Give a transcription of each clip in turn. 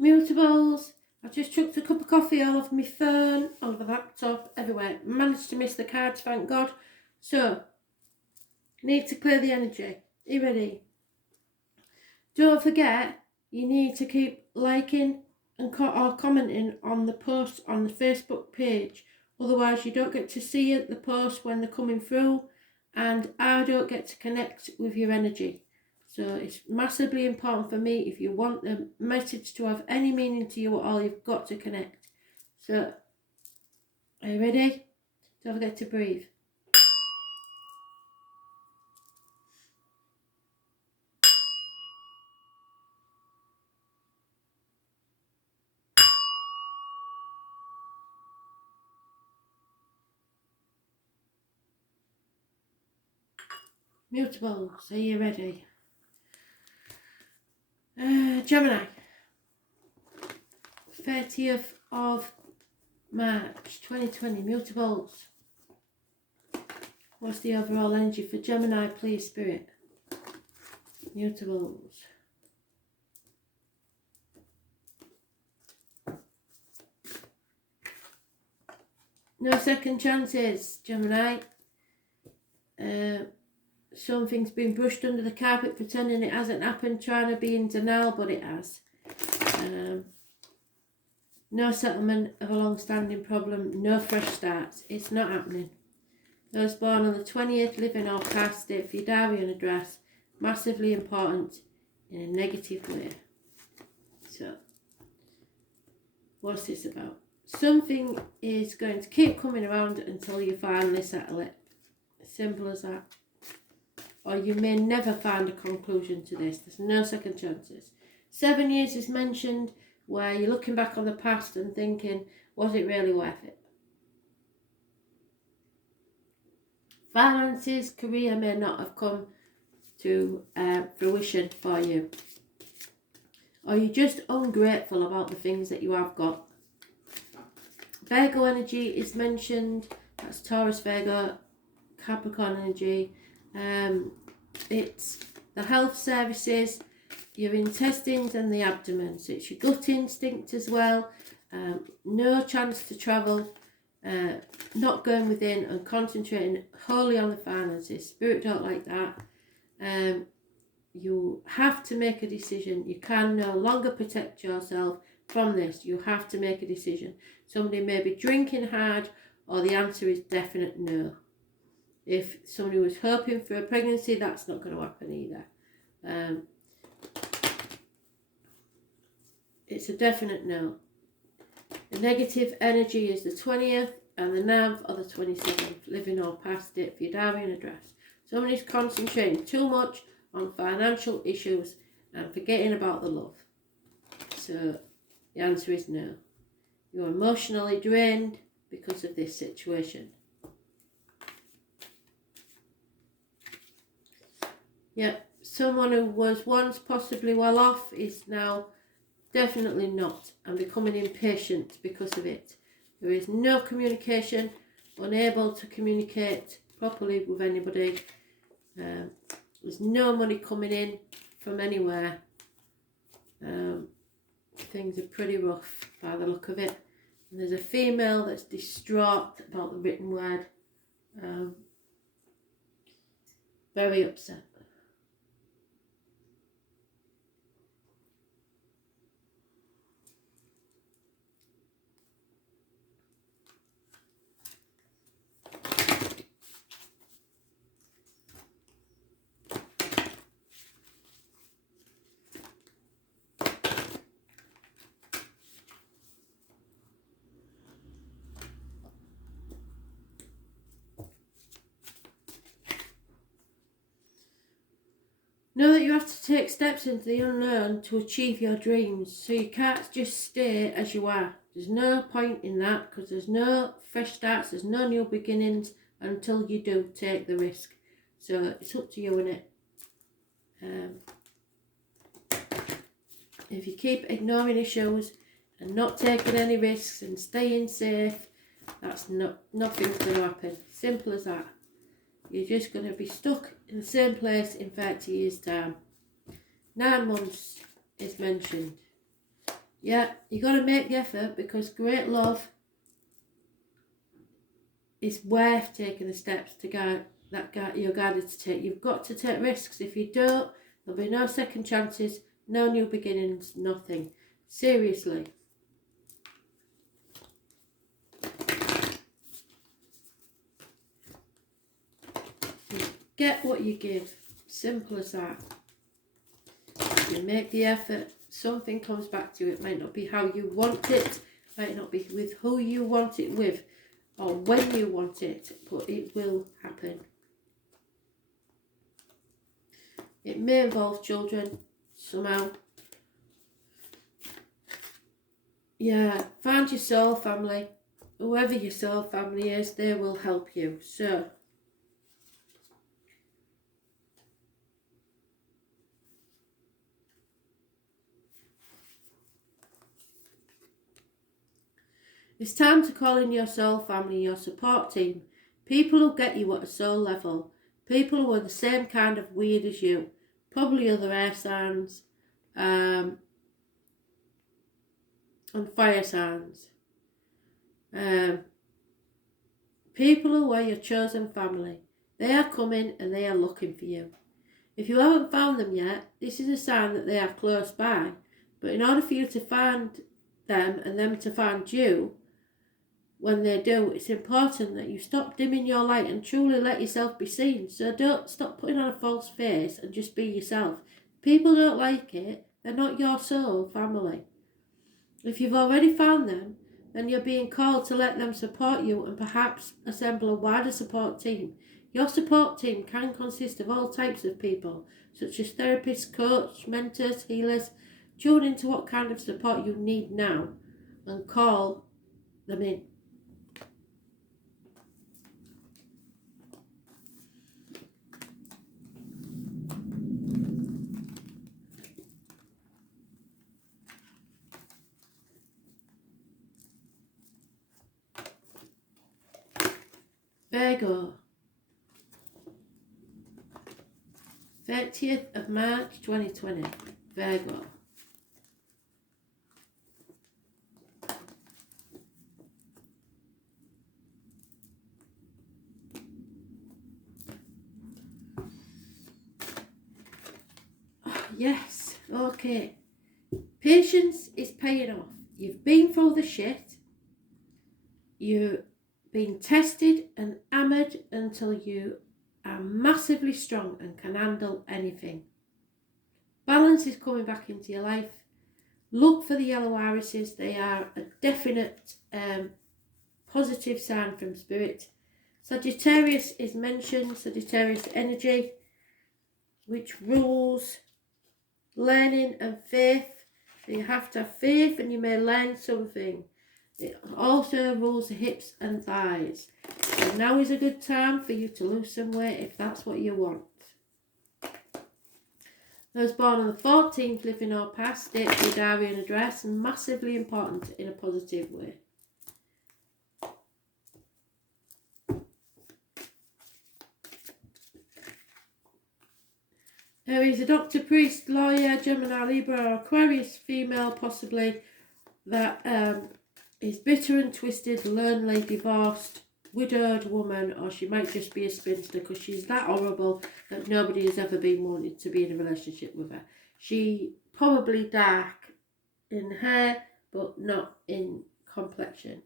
Mutables. I just chucked a cup of coffee all over my phone, all over the laptop, everywhere. Managed to miss the cards, thank God. So, need to clear the energy. Are you ready? Don't forget, you need to keep liking and or commenting on the posts on the Facebook page. Otherwise, you don't get to see the posts when they're coming through, and I don't get to connect with your energy. So it's massively important for me. If you want the message to have any meaning to you at all, you've got to connect. So, are you ready? Don't forget to breathe. Mutables, are you ready? Gemini. 30th of March 2020, Mutables. What's the overall energy for Gemini, please, Spirit? Mutables. No second chances, Gemini. Something's been brushed under the carpet, pretending it hasn't happened, trying to be in denial, but it has. No settlement of a long-standing problem, no fresh starts. It's not happening. Those born on the 20th, living or past it for your diary and address, massively important in a negative way. So, what's this about? Something is going to keep coming around until you finally settle it. Simple as that. Or you may never find a conclusion to this. There's no second chances. 7 years is mentioned, where you're looking back on the past and thinking, was it really worth it? Finances, career may not have come to fruition for you. Or you're just ungrateful about the things that you have got. Virgo energy is mentioned. That's Taurus, Virgo, Capricorn energy. It's the health services, your intestines and the abdomen. So it's your gut instinct as well. No chance to travel. Not going within and concentrating wholly on the finances. Spirit don't like that. You have to make a decision. You can no longer protect yourself from this. You have to make a decision. Somebody may be drinking hard, or the answer is definite no. If somebody was hoping for a pregnancy, that's not going to happen either. It's a definite no. The negative energy is the 20th and the nav or the 27th, living or past it for your diary and address. Somebody's concentrating too much on financial issues and forgetting about the love. So the answer is no. You're emotionally drained because of this situation. Yep, someone who was once possibly well off is now definitely not, and becoming impatient because of it. There is no communication, unable to communicate properly with anybody. There's no money coming in from anywhere. Things are pretty rough by the look of it. And there's a female that's distraught about the written word. Very upset. Know that you have to take steps into the unknown to achieve your dreams, so you can't just stay as you are. There's no point in that, because there's no fresh starts, there's no new beginnings until you do take the risk. So it's up to you, innit? If you keep ignoring issues and not taking any risks and staying safe, that's nothing's going to happen. Simple as that. You're just going to be stuck in the same place in 30 years' time. 9 months is mentioned. Yeah, you got to make the effort, because great love is worth taking the steps to you're guided to take. You've got to take risks. If you don't, there'll be no second chances, no new beginnings, nothing. Seriously. You get what you give. Simple as that. You make the effort, something comes back to you. It might not be how you want it, might not be with who you want it with, or when you want it, but it will happen. It may involve children somehow. Yeah, find your soul family. Whoever your soul family is, they will help you. So, it's time to call in your soul family, your support team. People who get you at a soul level. People who are the same kind of weird as you. Probably other air signs. And fire signs. People who are your chosen family. They are coming and they are looking for you. If you haven't found them yet, this is a sign that they are close by. But in order for you to find them and them to find you, when they do, it's important that you stop dimming your light and truly let yourself be seen. So don't stop putting on a false face and just be yourself. People don't like it. They're not your soul family. If you've already found them, then you're being called to let them support you and perhaps assemble a wider support team. Your support team can consist of all types of people, such as therapists, coaches, mentors, healers. Tune into what kind of support you need now and call them in. Virgo, 30th of March 2020, Virgo. Oh, yes, okay. Patience is paying off. You've been through the shit. You've been tested and hammered until you are massively strong and can handle anything. Balance is coming back into your life. Look for the yellow irises. They are a definite positive sign from spirit. Sagittarius is mentioned, Sagittarius energy, which rules learning and faith. So you have to have faith and you may learn something. It also rules the hips and thighs. So now is a good time for you to lose some weight if that's what you want. Those born on the 14th, living or past, date for your diary and address, massively important in a positive way. Aries, a doctor, priest, lawyer, Gemini, Libra or Aquarius, female possibly, that is bitter and twisted, lonely, divorced, widowed woman, or she might just be a spinster because she's that horrible that nobody has ever been wanted to be in a relationship with her. She probably dark in hair but not in complexion.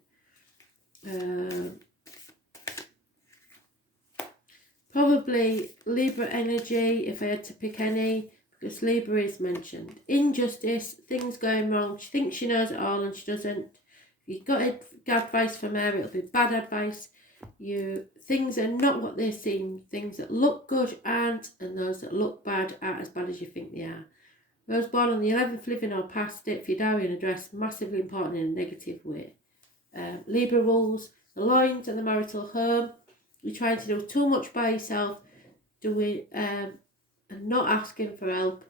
Probably Libra energy if I had to pick any, because Libra is mentioned. Injustice, things going wrong. She thinks she knows it all and she doesn't. If you got advice from her, it'll be bad advice. Things are not what they seem. Things that look good aren't, and those that look bad aren't as bad as you think they are. Those born on the 11th, living or past it, for your diary and address, massively important in a negative way. Libra rules the loins and the marital home. You're trying to do too much by yourself, and not asking for help,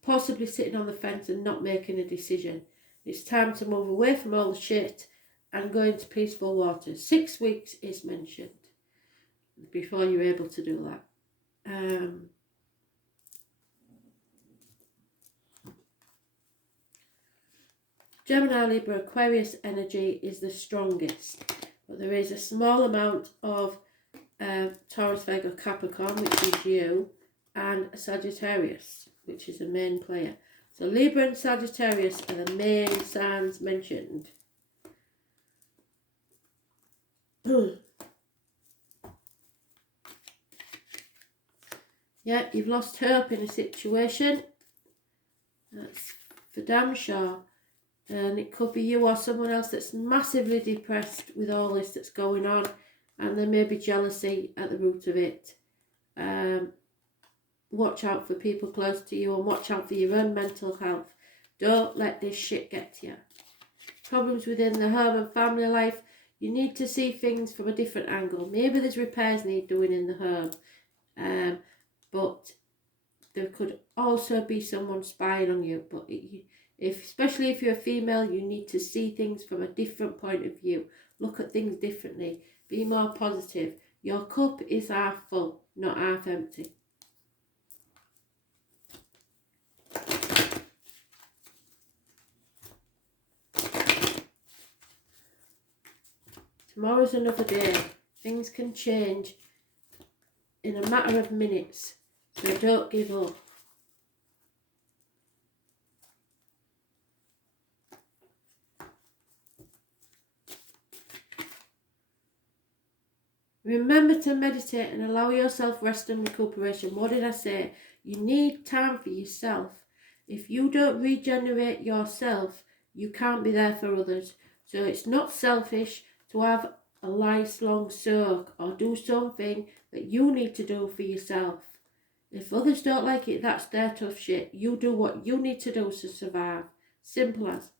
possibly sitting on the fence and not making a decision. It's time to move away from all the shit and go into peaceful waters. 6 weeks is mentioned before you're able to do that. Gemini, Libra, Aquarius energy is the strongest. But there is a small amount of Taurus, Virgo, Capricorn, which is you, and Sagittarius, which is a main player. So Libra and Sagittarius are the main signs mentioned. Yeah, you've lost hope in a situation. That's for damn sure. And it could be you or someone else that's massively depressed with all this that's going on. And there may be jealousy at the root of it. Watch out for people close to you and watch out for your own mental health. Don't let this shit get to you. Problems within the home and family life. You need to see things from a different angle. Maybe there's repairs need doing in the home. But there could also be someone spying on you. But especially if you're a female, you need to see things from a different point of view. Look at things differently. Be more positive. Your cup is half full, not half empty. Tomorrow's another day. Things can change in a matter of minutes. So don't give up. Remember to meditate and allow yourself rest and recuperation. What did I say? You need time for yourself. If you don't regenerate yourself, you can't be there for others. So it's not selfish to have a lifelong soak or do something that you need to do for yourself. If others don't like it, that's their tough shit. You do what you need to do to survive. Simple as.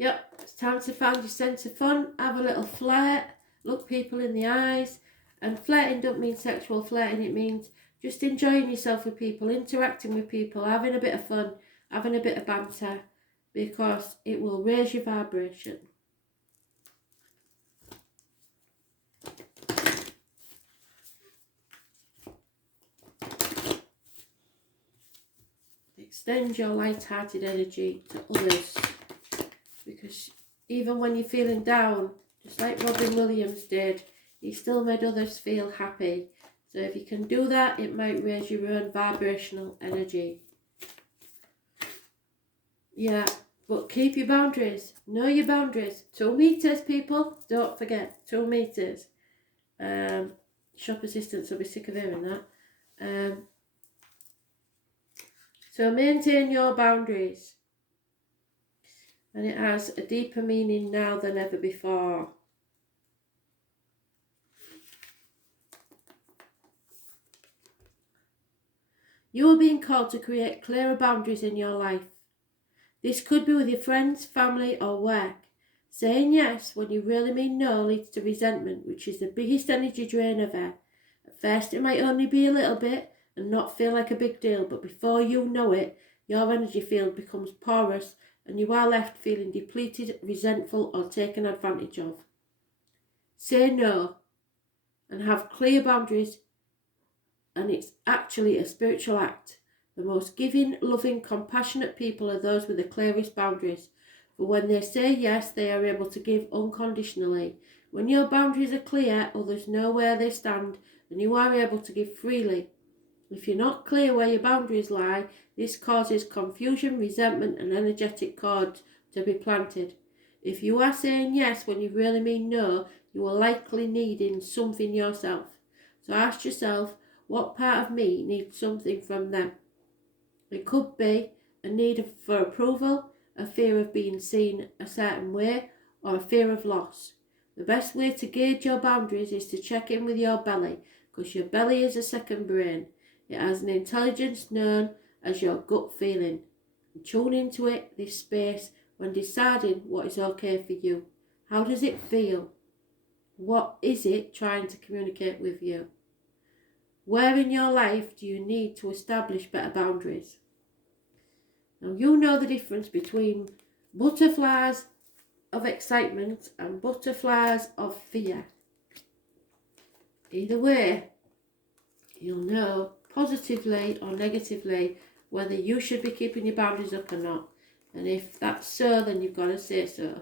Yep, it's time to find your sense of fun, have a little flirt, look people in the eyes. And flirting don't mean sexual flirting, it means just enjoying yourself with people, interacting with people, having a bit of fun, having a bit of banter, because it will raise your vibration. Extend your light-hearted energy to others. Because even when you're feeling down, just like Robin Williams did, he still made others feel happy. So if you can do that, it might raise your own vibrational energy. Yeah, but keep your boundaries. Know your boundaries. 2 meters, people. Don't forget, 2 meters. Shop assistants will be sick of hearing that. So maintain your boundaries. And it has a deeper meaning now than ever before. You are being called to create clearer boundaries in your life. This could be with your friends, family or work. Saying yes when you really mean no leads to resentment, which is the biggest energy drain ever. At first it might only be a little bit and not feel like a big deal, but before you know it, your energy field becomes porous and you are left feeling depleted, resentful or taken advantage of. Say no and have clear boundaries, and it's actually a spiritual act. The most giving, loving, compassionate people are those with the clearest boundaries. For when they say yes, they are able to give unconditionally. When your boundaries are clear, others know where they stand and you are able to give freely. If you're not clear where your boundaries lie, this causes confusion, resentment and energetic cords to be planted. If you are saying yes when you really mean no, you are likely needing something yourself. So ask yourself, what part of me needs something from them? It could be a need for approval, a fear of being seen a certain way, or a fear of loss. The best way to gauge your boundaries is to check in with your belly, because your belly is a second brain. It has an intelligence known as your gut feeling. Tune into it, this space, when deciding what is okay for you. How does it feel? What is it trying to communicate with you? Where in your life do you need to establish better boundaries? Now, you know the difference between butterflies of excitement and butterflies of fear. Either way, you'll know positively or negatively whether you should be keeping your boundaries up or not. And if that's so, then you've got to say so.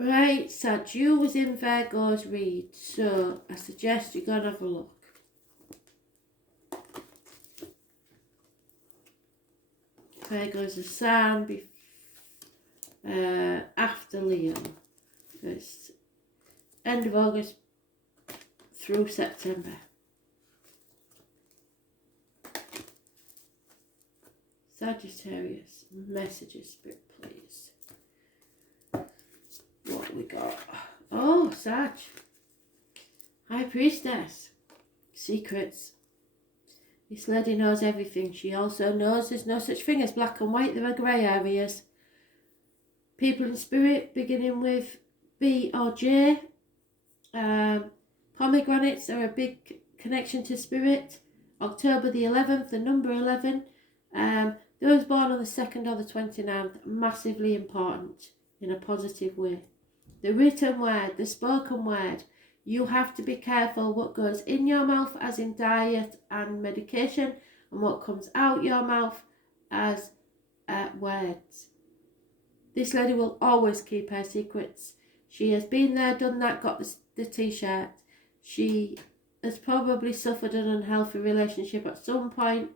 Right, Sag, you was in Virgo's read, so I suggest you go and have a look. Virgo's a sign after Leo. So it's end of August through September. Sagittarius, messages, Spirit, please. What we got? Oh, Sag. High Priestess. Secrets. This lady knows everything. She also knows there's no such thing as black and white. There are grey areas. People in spirit, beginning with B or J. Pomegranates are a big connection to spirit. October the 11th, the number 11. Those born on the 2nd or the 29th, massively important in a positive way. The written word, the spoken word, you have to be careful what goes in your mouth as in diet and medication and what comes out your mouth as words. This lady will always keep her secrets. She has been there, done that, got the t-shirt. She has probably suffered an unhealthy relationship at some point,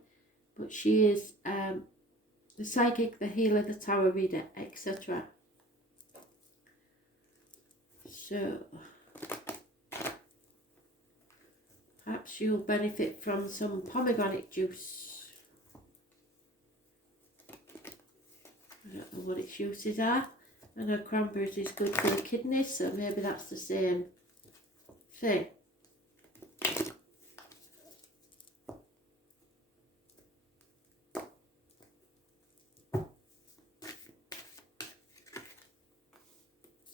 but she is the psychic, the healer, the tarot reader, etc. So, perhaps you'll benefit from some pomegranate juice. I don't know what its uses are. I know cranberries is good for the kidneys, so maybe that's the same thing.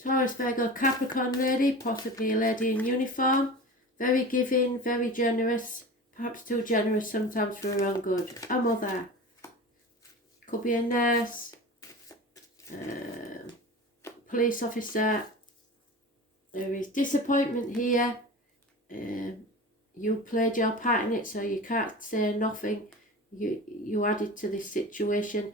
Taurus, Virgo, Capricorn lady, possibly a lady in uniform. Very giving, very generous, perhaps too generous sometimes for her own good. A mother. Could be a nurse, police officer. There is disappointment here. You played your part in it, so you can't say nothing. You added to this situation.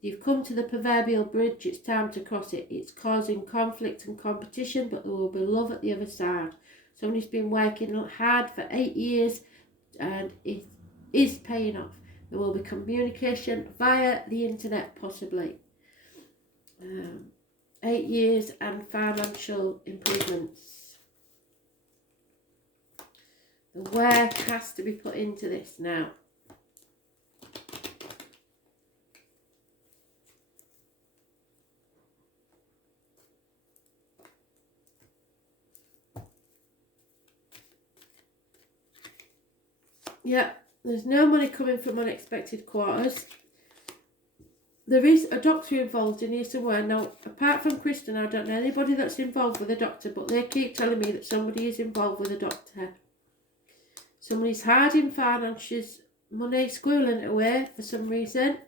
You've come to the proverbial bridge, it's time to cross it. It's causing conflict and competition, but there will be love at the other side. Somebody's been working hard for 8 years and it is paying off. There will be communication via the internet, possibly. 8 years and financial improvements. The work has to be put into this now. Yeah, there's no money coming from unexpected quarters. There is a doctor involved in here somewhere. Now, apart from Kristen, I don't know anybody that's involved with a doctor, but they keep telling me that somebody is involved with a doctor. Somebody's hiding finances, money, squirreling it away for some reason.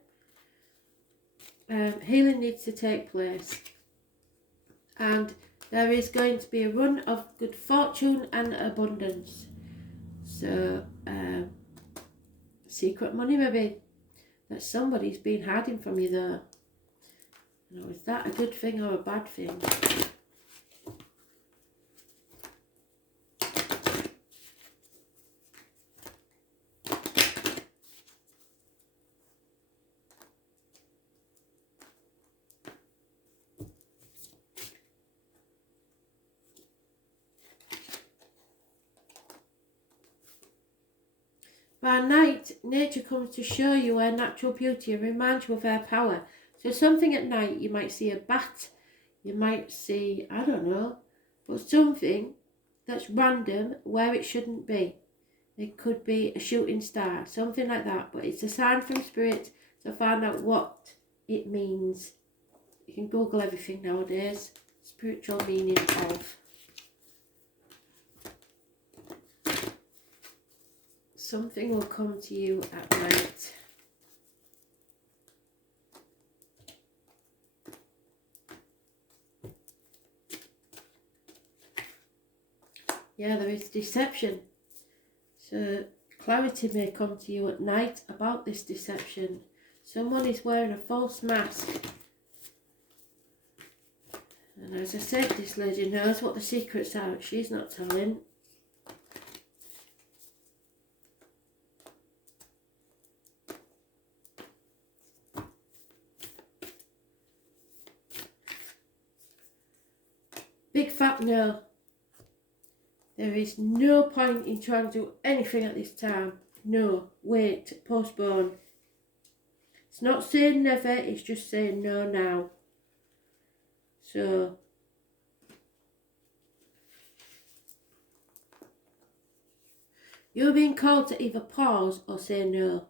Healing needs to take place. And there is going to be a run of good fortune and abundance. So, secret money maybe that somebody's been hiding from you though. You know, is that a good thing or a bad thing? By night, nature comes to show you her natural beauty and remind you of her power. So something at night, you might see a bat, you might see, I don't know, but something that's random where it shouldn't be. It could be a shooting star, something like that, but it's a sign from spirit to find out what it means. You can Google everything nowadays, spiritual meaning of. Something will come to you at night. Yeah, there is deception. So clarity may come to you at night about this deception. Someone is wearing a false mask. And as I said, this lady knows what the secrets are. She's not telling. Big fat no. There is no point in trying to do anything at this time. No, wait, postpone. It's not saying never, it's just saying no now. So, you're being called to either pause or say no.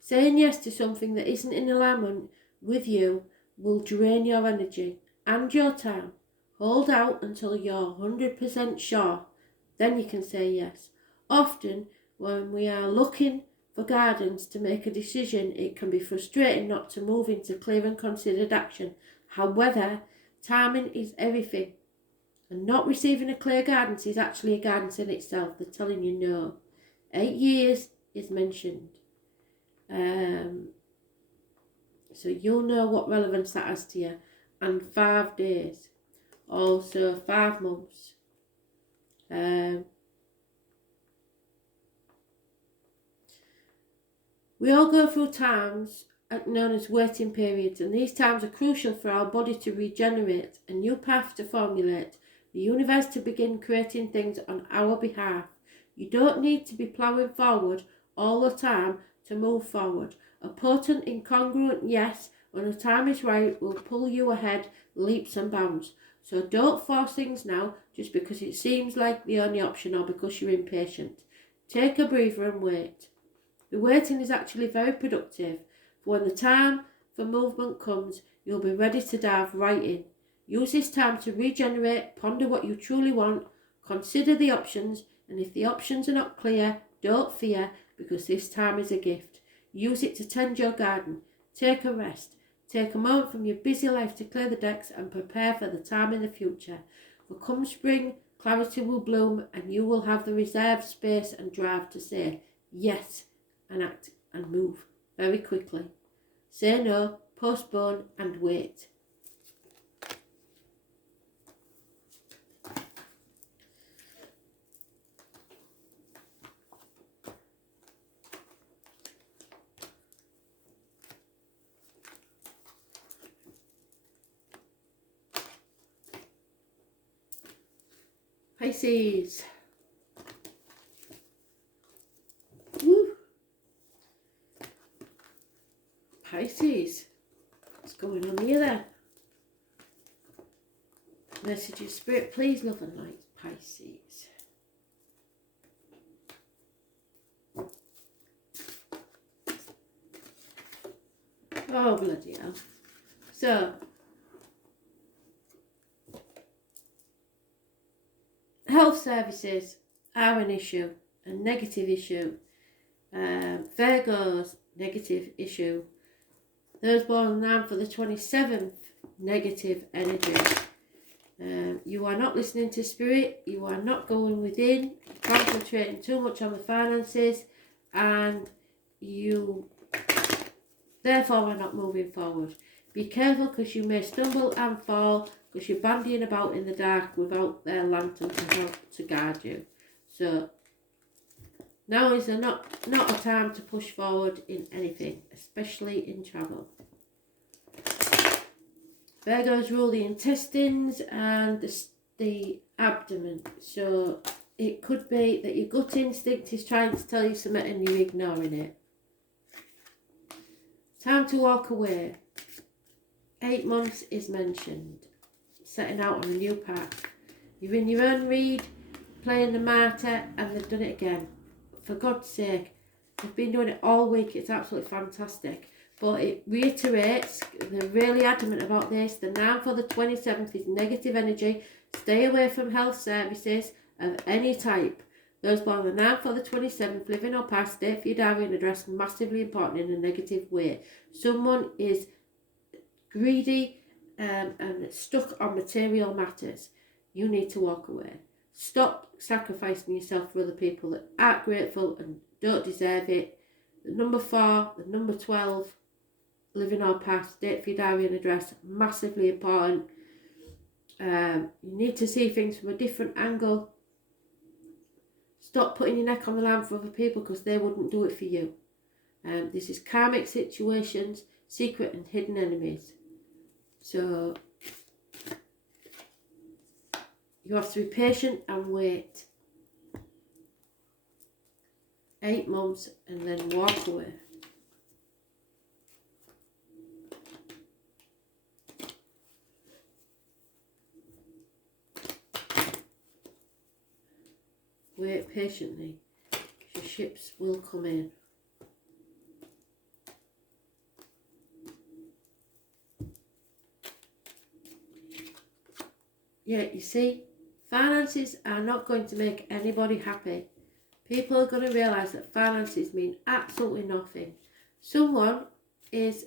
Saying yes to something that isn't in alignment with you will drain your energy and your time. Hold out until you're 100% sure. Then you can say yes. Often, when we are looking for guidance to make a decision, it can be frustrating not to move into clear and considered action. However, timing is everything. And not receiving a clear guidance is actually a guidance in itself. They're telling you no. 8 years is mentioned. So you'll know what relevance that has to you. And 5 days. Also 5 months. We all go through times known as waiting periods, and these times are crucial for our body to regenerate, a new path to formulate, the universe to begin creating things on our behalf. You don't need to be ploughing forward all the time to move forward. A potent, incongruent yes, when the time is right, will pull you ahead leaps and bounds. So don't force things now just because it seems like the only option or because you're impatient. Take a breather and wait. The waiting is actually very productive. For when the time for movement comes, you'll be ready to dive right in. Use this time to regenerate, ponder what you truly want, consider the options, and if the options are not clear, don't fear, because this time is a gift. Use it to tend your garden. Take a rest. Take a moment from your busy life to clear the decks and prepare for the time in the future. For come spring, clarity will bloom and you will have the reserved space and drive to say yes and act and move very quickly. Say no, postpone and wait. Pisces. Woo. Pisces. What's going on here then? Messages, Spirit, please, love and light. Pisces. Oh, bloody hell. So, health services are an issue, a negative issue. Virgo's negative issue. Those born now for the 27th, negative energy. You are not listening to spirit, you are not going within, concentrating too much on the finances, and you therefore are not moving forward. Be careful because you may stumble and fall because you're bandying about in the dark without their lantern to help to guide you. So now is not a time to push forward in anything, especially in travel. Virgos rule the intestines and the abdomen. So it could be that your gut instinct is trying to tell you something and you're ignoring it. Time to walk away. 8 months is mentioned. Setting out on a new path. You're in your own read, playing the martyr, and they've done it again. For God's sake, they've been doing it all week. It's absolutely fantastic. but it reiterates, they're really adamant about this, the 9th or the 27th is negative energy. Stay away from health services of any type. Those born on the 9th or the 27th, living or past, state for your diary and address, massively important in a negative way. Someone is greedy and stuck on material matters. You need to walk away. Stop sacrificing yourself for other people that aren't grateful and don't deserve it. The number 4, the number 12, living or past, date for your diary and address, massively important. You need to see things from a different angle. Stop putting your neck on the line for other people because they wouldn't do it for you. This is karmic situations, secret and hidden enemies. So you have to be patient and wait. 8 months and then walk away. Wait patiently, your ships will come in. Yeah, you see, finances are not going to make anybody happy. People are going to realise that finances mean absolutely nothing. Someone is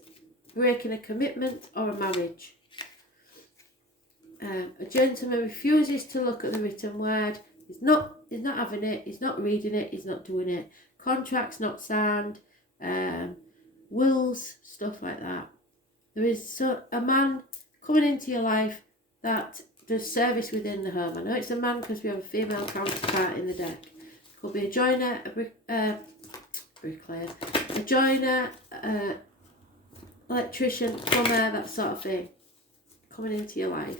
breaking a commitment or a marriage. A gentleman refuses to look at the written word. He's not having it, he's not reading it, he's not doing it. Contracts not signed, wills, stuff like that. There is a man coming into your life that does service within the home. I know it's a man because we have a female counterpart in the deck. Could be a joiner, a bricklayer, a joiner, electrician, plumber, that sort of thing. Coming into your life.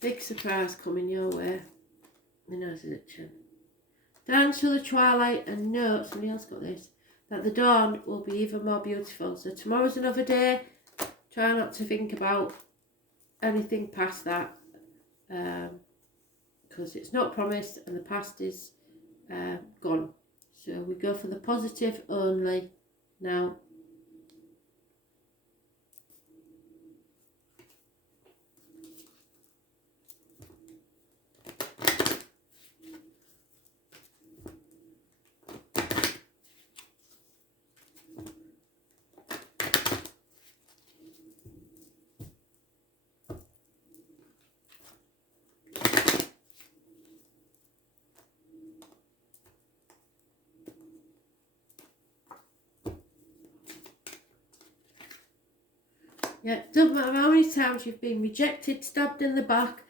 Big surprise coming your way. My nose is itching. Dance through the twilight and know, somebody else got this, that the dawn will be even more beautiful. So tomorrow's another day. Try not to think about anything past that. Because it's not promised and the past is gone. So we go for the positive only now. Yeah, doesn't matter how many times you've been rejected, stabbed in the back,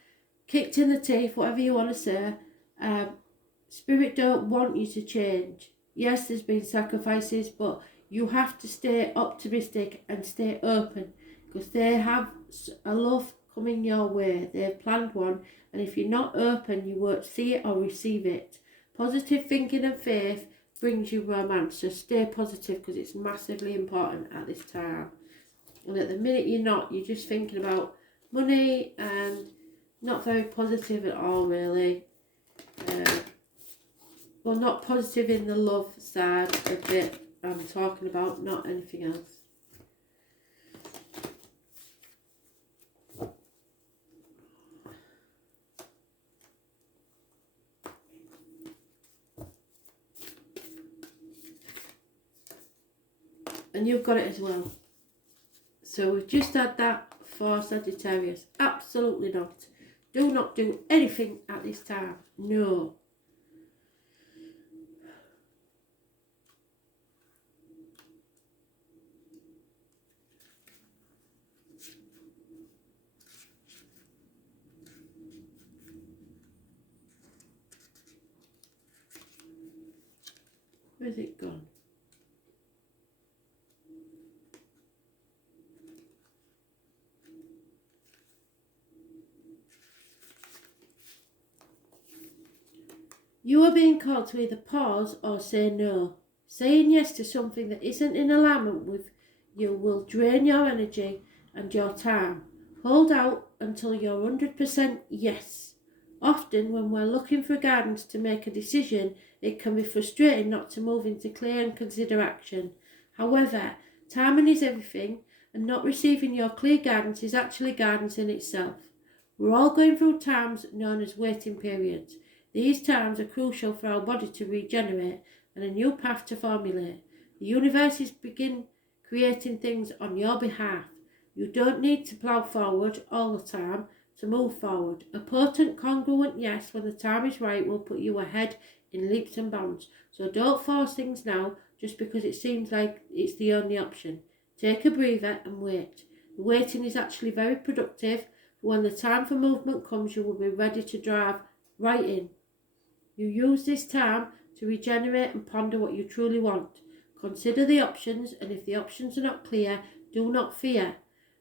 kicked in the teeth, whatever you want to say. Spirit don't want you to change. Yes, there's been sacrifices, but you have to stay optimistic and stay open because they have a love coming your way. They've planned one, and if you're not open, you won't see it or receive it. Positive thinking and faith brings you romance, so stay positive because it's massively important at this time. And at the minute you're not, you're just thinking about money and not very positive at all, really. Well, not positive in the love side of it I'm talking about, not anything else. And you've got it as well. So we've just had that for Sagittarius. Absolutely not. Do not do anything at this time. No. Where's it gone? You are being called to either pause or say no. Saying yes to something that isn't in alignment with you will drain your energy and your time. Hold out until you're 100% yes. Often when we're looking for guidance to make a decision, it can be frustrating not to move into clear and consider action. However, timing is everything, and not receiving your clear guidance is actually guidance in itself. We're all going through times known as waiting periods. These times are crucial for our body to regenerate and a new path to formulate. The universe is begin creating things on your behalf. You don't need to plough forward all the time to move forward. A potent, congruent yes when the time is right will put you ahead in leaps and bounds. So don't force things now just because it seems like it's the only option. Take a breather and wait. The waiting is actually very productive. When the time for movement comes, you will be ready to drive right in. You use this time to regenerate and ponder what you truly want. Consider the options, and if the options are not clear, do not fear,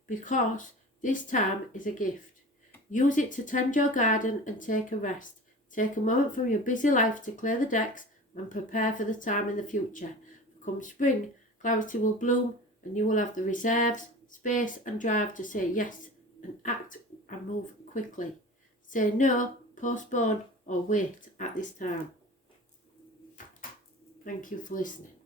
because this time is a gift. Use it to tend your garden and take a rest. Take a moment from your busy life to clear the decks and prepare for the time in the future. Come spring, clarity will bloom and you will have the reserves, space and drive to say yes and act and move quickly. Say no, postpone or wait at this time. Thank you for listening.